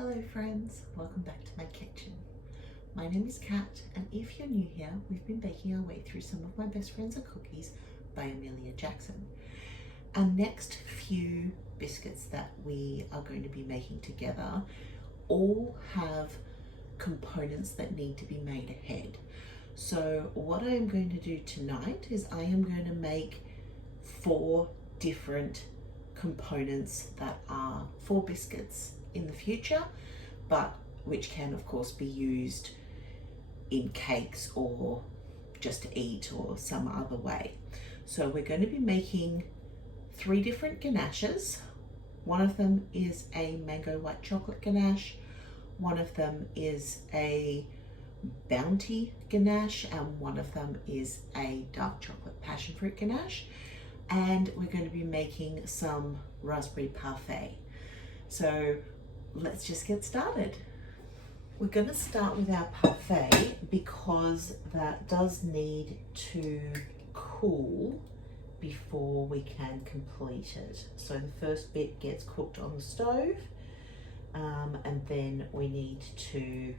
Hello friends, welcome back to my kitchen. My name is Kat, and if you're new here, we've been baking our way through some of my best friends are cookies by Amelia Jackson. Our next few biscuits that we are going to be making together all have components that need to be made ahead. So what I am going to do tonight is I am going to make 4 different components that are 4 biscuits in the future, but which can of course be used in cakes or just to eat or some other way. So we're going to be making 3 different ganaches. One of them is a mango white chocolate ganache, one of them is a bounty ganache, and one of them is a dark chocolate passion fruit ganache. And we're going to be making some raspberry parfait. So let's just get started. We're going to start with our parfait because that does need to cool before we can complete it. So the first bit gets cooked on the stove, and then we need to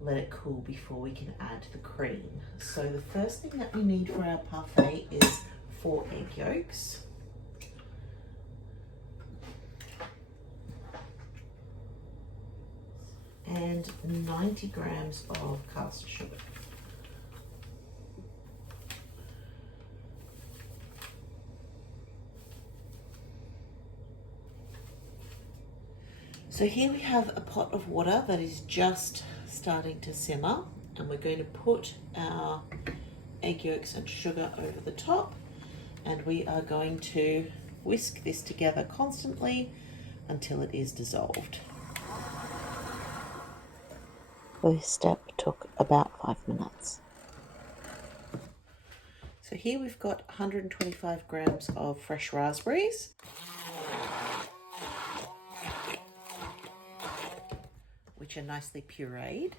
let it cool before we can add the cream. So the first thing that we need for our parfait is 4 egg yolks. And 90 grams of caster sugar. So here we have a pot of water that is just starting to simmer, and we're going to put our egg yolks and sugar over the top, and we are going to whisk this together constantly until it is dissolved. This step took about 5 minutes. So here we've got 125 grams of fresh raspberries, which are nicely pureed.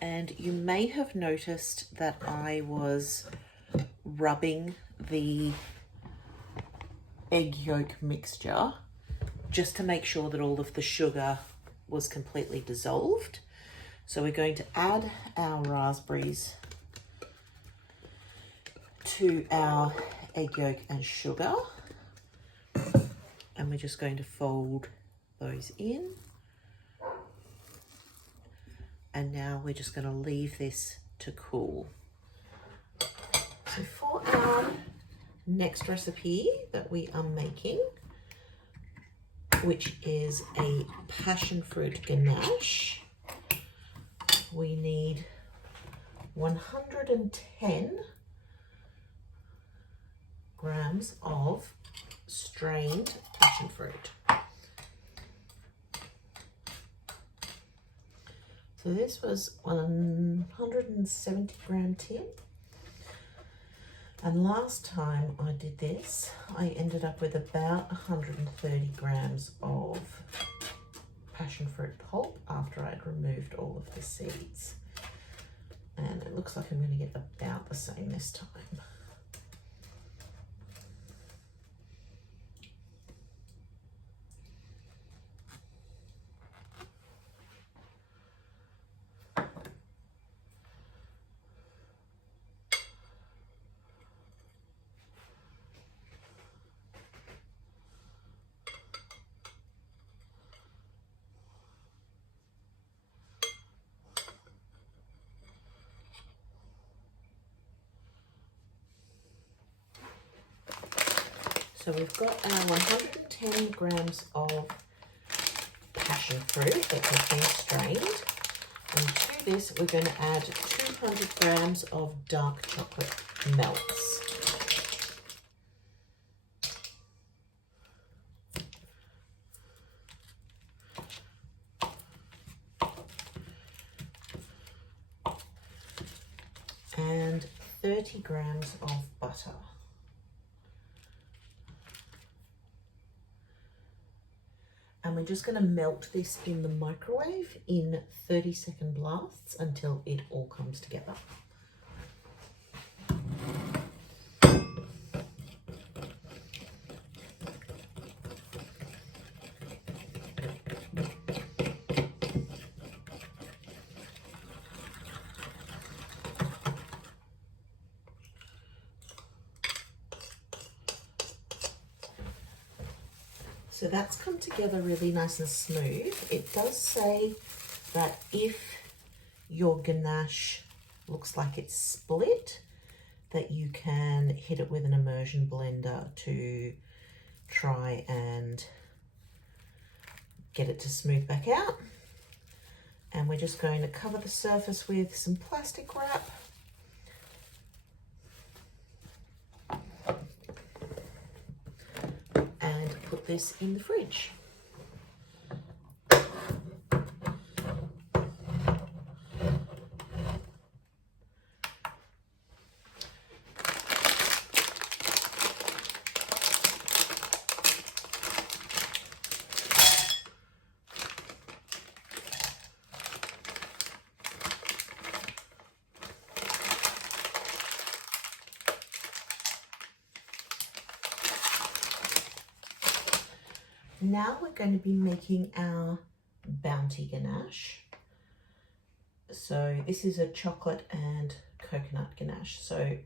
And you may have noticed that I was rubbing the egg yolk mixture just to make sure that all of the sugar was completely dissolved. So we're going to add our raspberries to our egg yolk and sugar, and we're just going to fold those in. And now we're just going to leave this to cool. So for our next recipe that we are making, which is a passion fruit ganache, we need 110 grams of strained passion fruit. So this was 170 gram tin. And last time I did this, I ended up with about 130 grams of passion fruit pulp after I'd removed all of the seeds. And it looks like I'm going to get about the same this time. So we've got our 110 grams of passion fruit that has been strained. And to this, we're going to add 200 grams of dark chocolate melts. And 30 grams of butter. And we're just going to melt this in the microwave in 30-second blasts until it all comes together. So that's come together really nice and smooth. It does say that if your ganache looks like it's split, that you can hit it with an immersion blender to try and get it to smooth back out. And we're just going to cover the surface with some plastic wrap. And put this in the fridge. Now we're going to be making our bounty ganache. So this is a chocolate and coconut ganache. So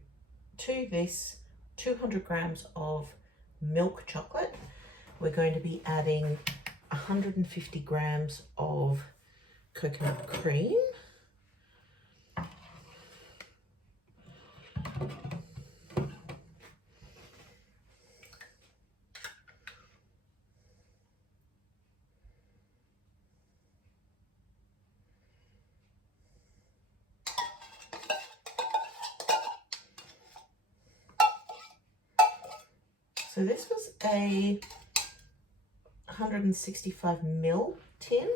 to this 200 grams of milk chocolate, we're going to be adding 150 grams of coconut cream. So this was a 165 ml tin,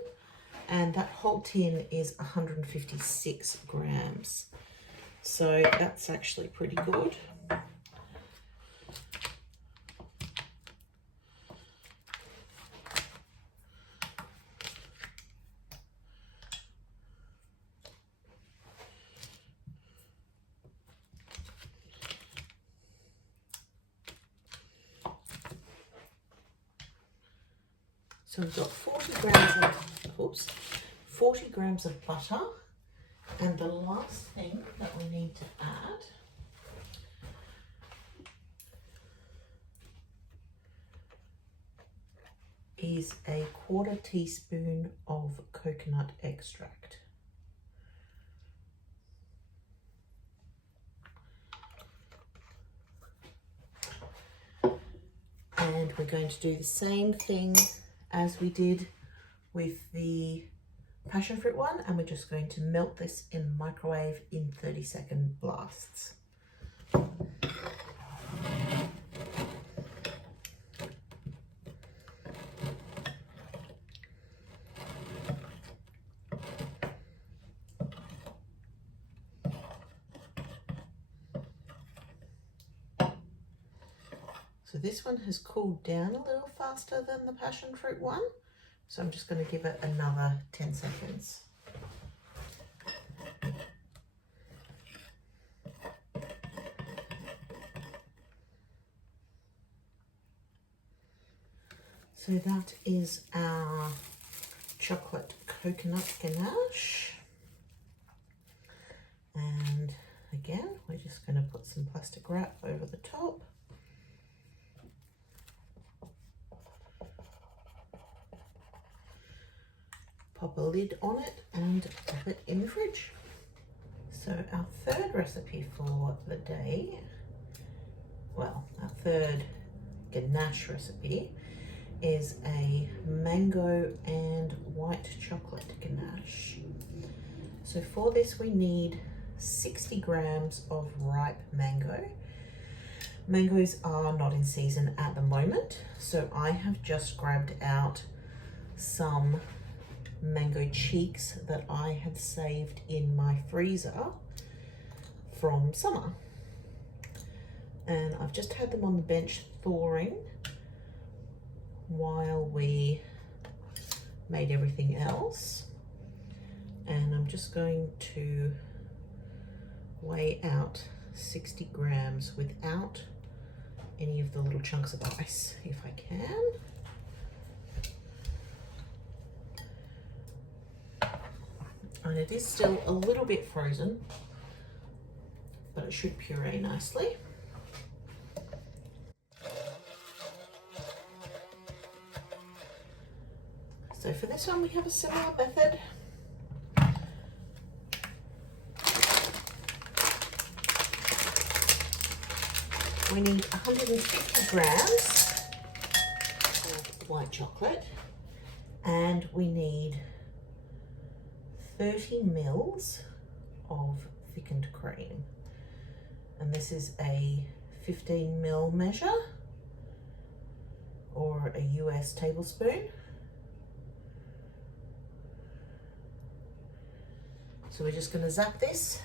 and that whole tin is 156 grams. So that's actually pretty good. So we've got 40 grams of butter, and the last thing that we need to add is a 1/4 teaspoon of coconut extract. And we're going to do the same thing as we did with the passion fruit one, and we're just going to melt this in the microwave in 30-second blasts. So this one has cooled down a little faster than the passion fruit one. So I'm just going to give it another 10 seconds. So that is our chocolate coconut ganache. And again, we're just going to put some plastic wrap over the top. Pop a lid on it and pop it in the fridge. So our third recipe for the day, well, our third ganache recipe is a mango and white chocolate ganache. So for this we need 60 grams of ripe mango. Mangoes are not in season at the moment, so I have just grabbed out some mango cheeks that I had saved in my freezer from summer, and I've just had them on the bench thawing while we made everything else, and I'm just going to weigh out 60 grams without any of the little chunks of ice if I can. And it is still a little bit frozen, but it should puree nicely. So for this one we have a similar method. We need 150 grams of white chocolate, and we need 30 mils of thickened cream. And this is a 15 ml measure, or a US tablespoon. So we're just going to zap this.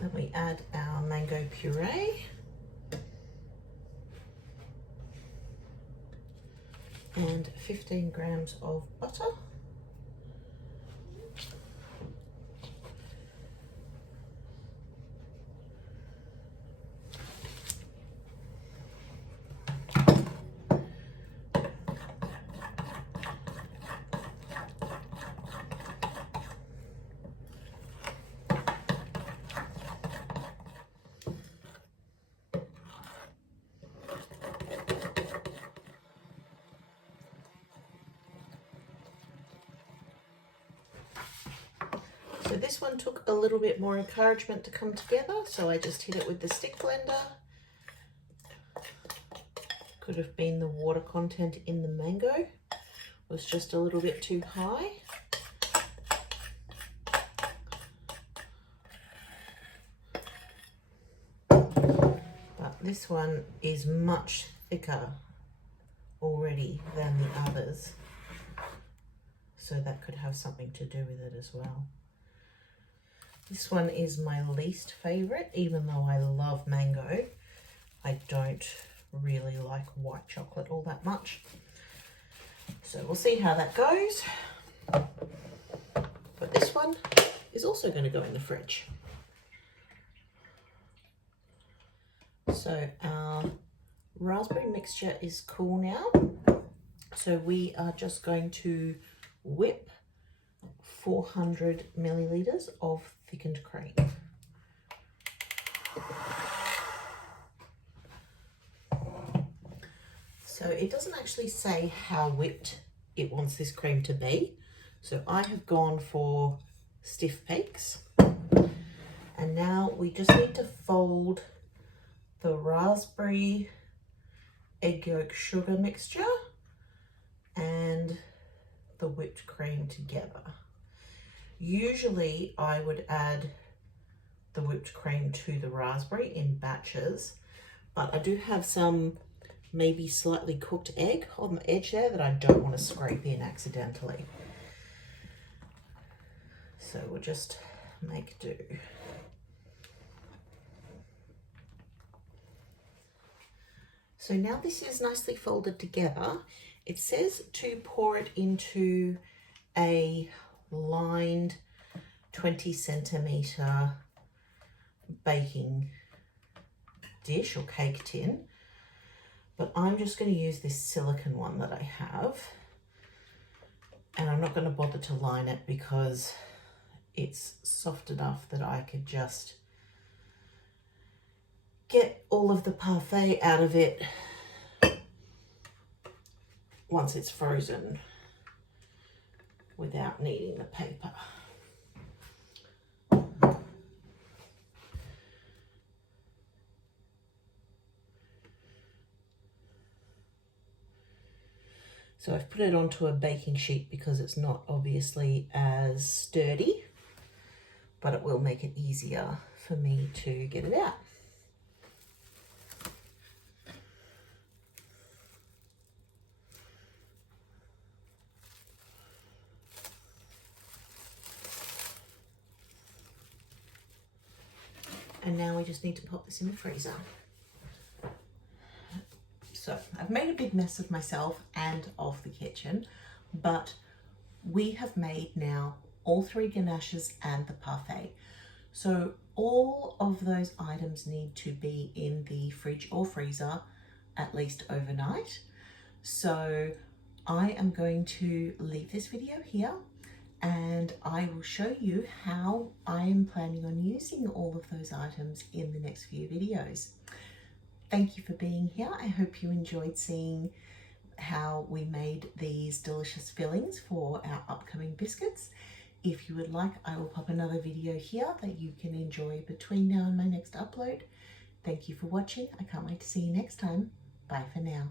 Then we add our mango puree. And 15 grams of butter. So this one took a little bit more encouragement to come together, so I just hit it with the stick blender. Could have been the water content in the mango was just a little bit too high. But this one is much thicker already than the others, so that could have something to do with it as well. This one is my least favorite, even though I love mango. I don't really like white chocolate all that much. So we'll see how that goes. But this one is also going to go in the fridge. So our raspberry mixture is cool now. So we are just going to whip 400 milliliters of thickened cream. So it doesn't actually say how whipped it wants this cream to be. So I have gone for stiff peaks. And now we just need to fold the raspberry egg yolk sugar mixture and the whipped cream together. Usually I would add the whipped cream to the raspberry in batches, but I do have some maybe slightly cooked egg on the edge there that I don't want to scrape in accidentally. So we'll just make do. So now this is nicely folded together. It says to pour it into a lined 20 centimeter baking dish or cake tin, but I'm just going to use this silicone one that I have, and I'm not going to bother to line it because it's soft enough that I could just get all of the parfait out of it once it's frozen without needing the paper. So I've put it onto a baking sheet because it's not obviously as sturdy, but it will make it easier for me to get it out. And now we just need to pop this in the freezer. So I've made a big mess of myself and of the kitchen, but we have made now all 3 ganaches and the parfait. So all of those items need to be in the fridge or freezer at least overnight. So I am going to leave this video here, and I will show you how I am planning on using all of those items in the next few videos. Thank you for being here. I hope you enjoyed seeing how we made these delicious fillings for our upcoming biscuits. If you would like, I will pop another video here that you can enjoy between now and my next upload. Thank you for watching. I can't wait to see you next time. Bye for now.